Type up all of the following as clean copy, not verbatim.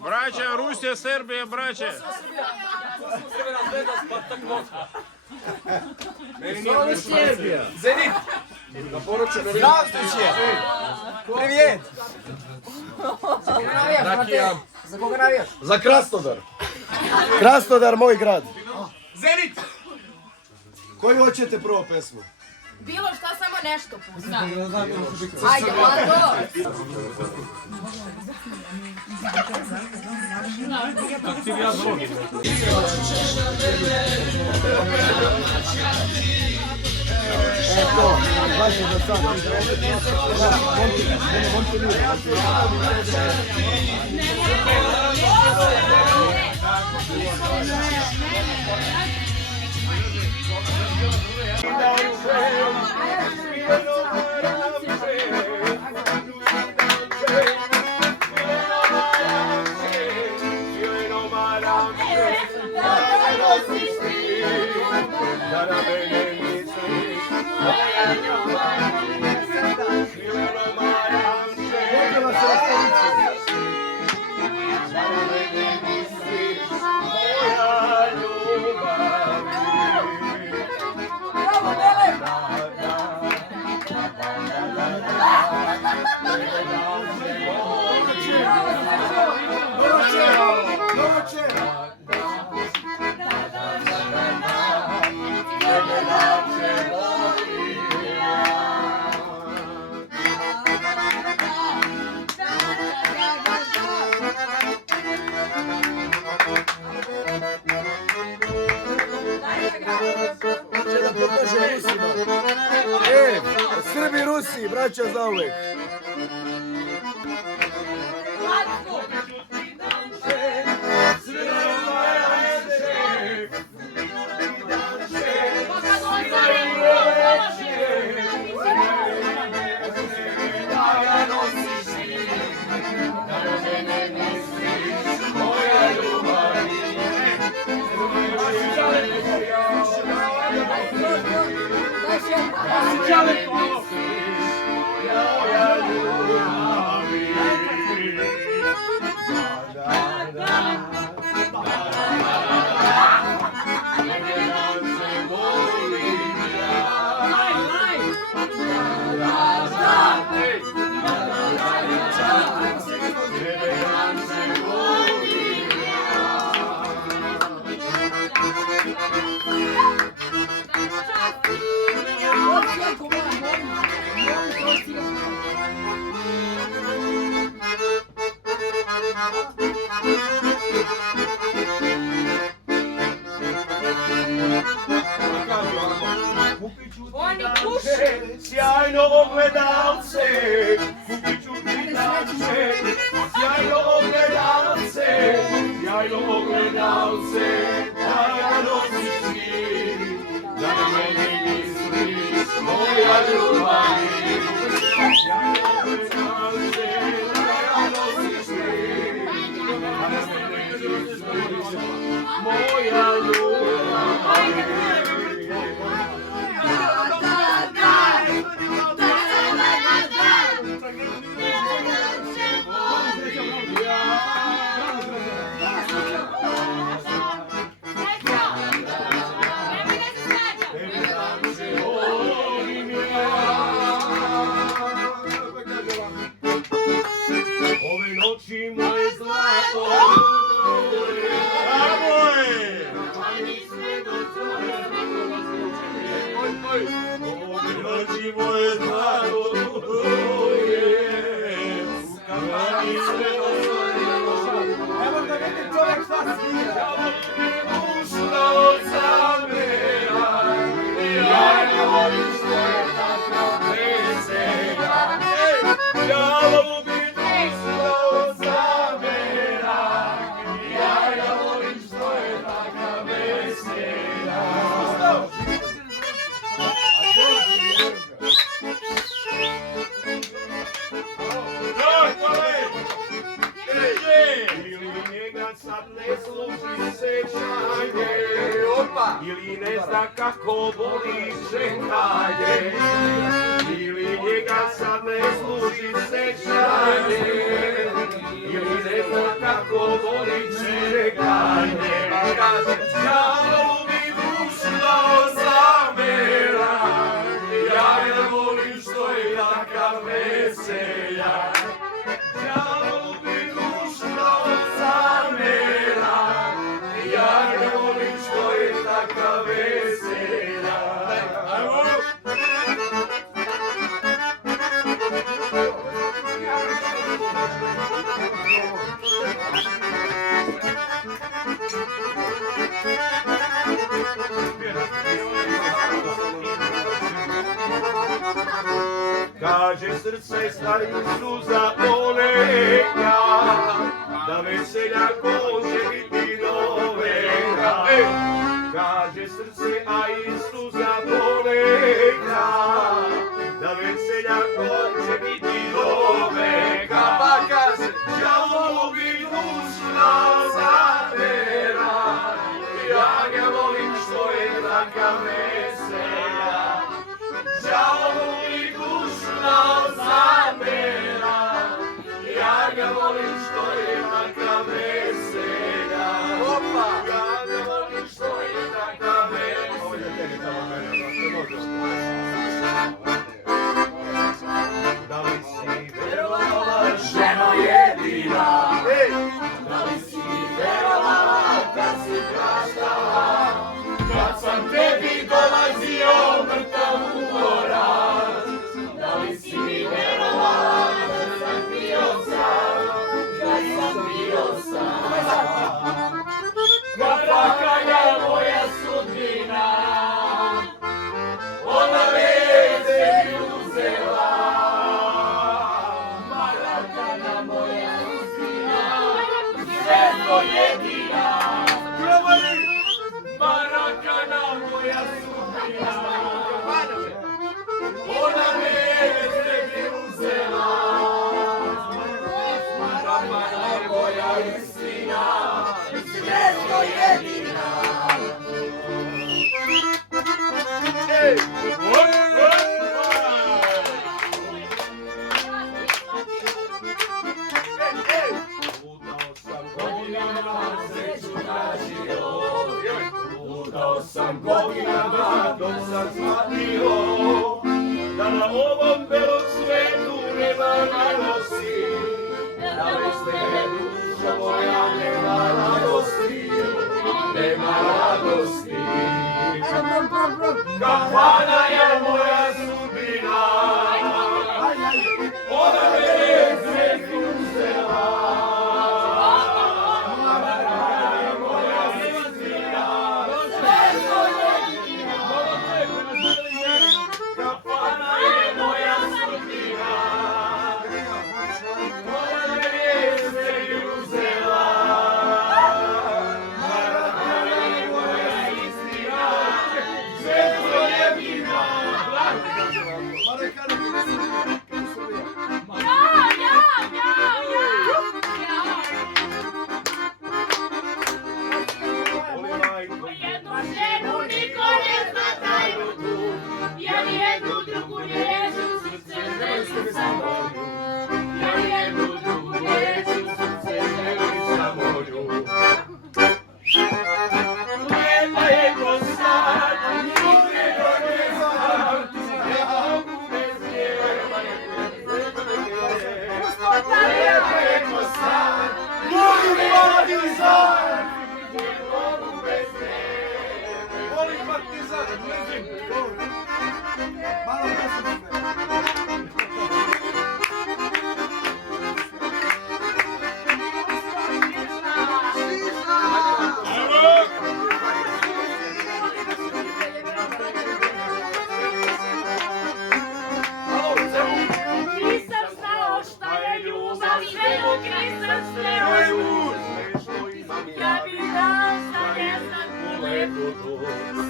Braća, Rusija, Srbija, braća. Zenit! Zdravstvuće! Privijet! Za koga navijaš? Za Krasnodar. Krasnodar, moj grad. Zenit! Koju hoćete prvo pesmu? Bilo šta, samo nešto pusti. Ajde, Vlado! Eto, baš je za sad. Srbi i Rusi, braća za uvek. Sjajno ogledalce, kupit ću ti danče. Sjajno ogledalce, sjajno ogledalce, da ga nosiš ti, da na mene misliš, moja ljubavi. Sjajno ogledalce, da ga nosiš ti, da na mene misliš, moja ljubavi. Ili ne zna kako boli čekanje, ili njega sad ne služi sećanje, ili ne zna kaže, đavo mi dušno zamera, ja ga volim što je takav veseljak. Đavo mi dušno zamera, ja ga volim što je takav veseljak. Ajmo! Kaže srce staricu za polega, da veseljak može biti do veka. Kaže srce, a istu za polega, da veseljak može biti do veka. Pa kaže, đavo mi dušno zamera, ja ga volim što je takav veseljak. Đavo mi dušno zamera, ja ga volim što je takav veseljak. Opa! Ja ga volim što je takav veseljak. Da li si verovala, ženo jedina? Da li si verovala kad si praštala? Kad sam tebi dolazio mrtav umoran, da li si mi verovala kad sam bio sam, kad sam bio sam? Kakva moja sudbina, ona veze mi uzela. Marakana moja sudbina, ženo jedina. Marakana moja sudbina, ona veze mi uzela. Marakana moja istina, ženo jedina. Ludao sam godinama dok sam shvatio da na ovom belom svetu nema radosti, da bez tebe dušo moja nema radosti, nema radosti. Kafana je moja sudbina, ona veze mi uzela.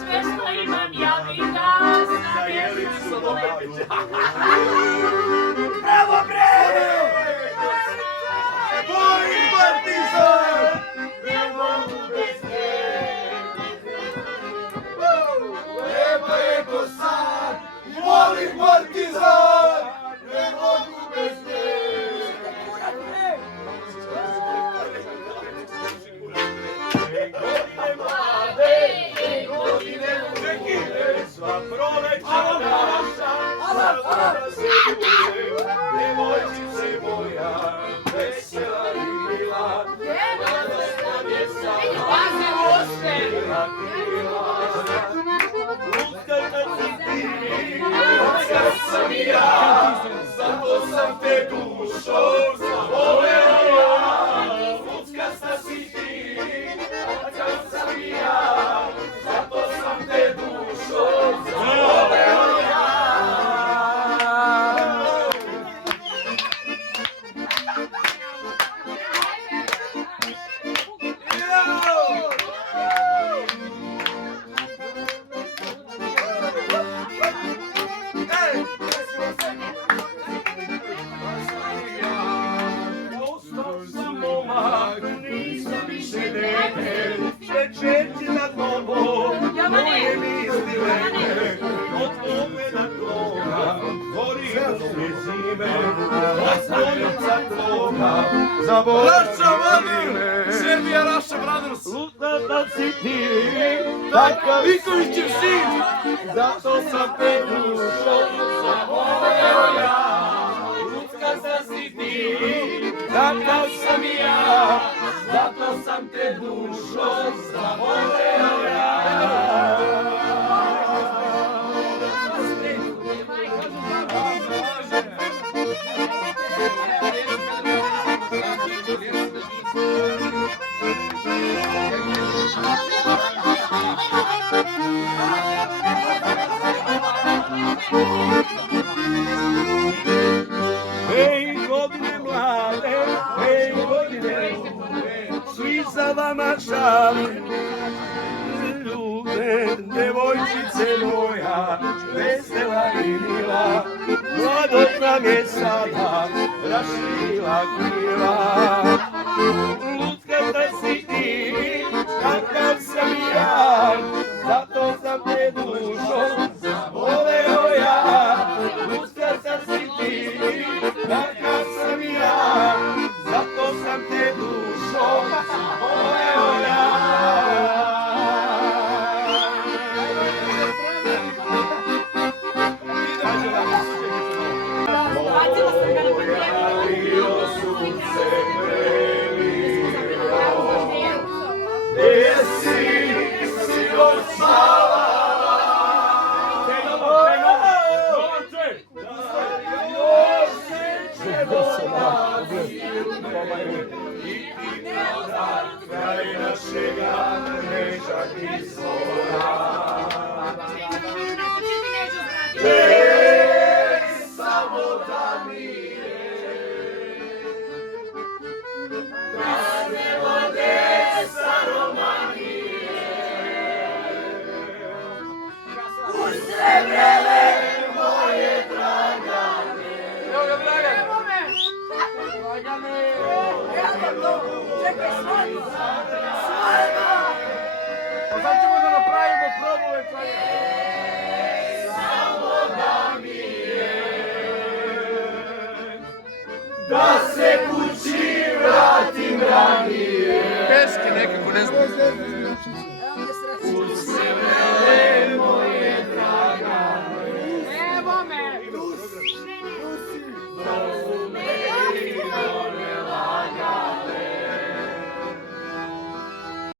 Sve što imam ja bih dao za vječnost moju. Bravo, bre! Volim Partizan! Ne mogu bez tebe. Lepa je ko san! Volim Partizan! Ne mogu bez tebe! ja, zato sam te dušom zavoleo ja. Luckasta si ti, takav sam i ja, zato sam te dušom zavoleo ja. Čeći na tobom, moje misli lete, od pogleda tvoga, gori usne zime, od stoljeca tvoga, zaboravili me. Serbia, Russia Brothers! Luckasta si ti, takav Vikovićev sin, zato sam te dušom zavoleo ja. Luckasta si ti, takav sam i ja, zato sam te dušom zavoleo ja. Hej godine mlade, hej godine, svi za vama šalim. Ljube, devojčice moja, vesela i mila, mladost nam je sada rašila krila. Luckasta si ti, takav sam i ja, zato sam te dušom zavoleo ja. Luckasta si ti, takav sam i ja, zato sam te dušom zavoleo ja. Bacila sam ga na pandemiju. Bio sunce premilo, gdje si sinoć spala? Kraj našega nežak izvora. Samo da mi je prazne vode sa Romanije. Usre vrele moje dragane. Evo to, čekaj, svojima. Svojima. Pa sad ćemo da napravimo probove. Samo da mi je da se kući vratim ranije. Peške nekako, ne znam.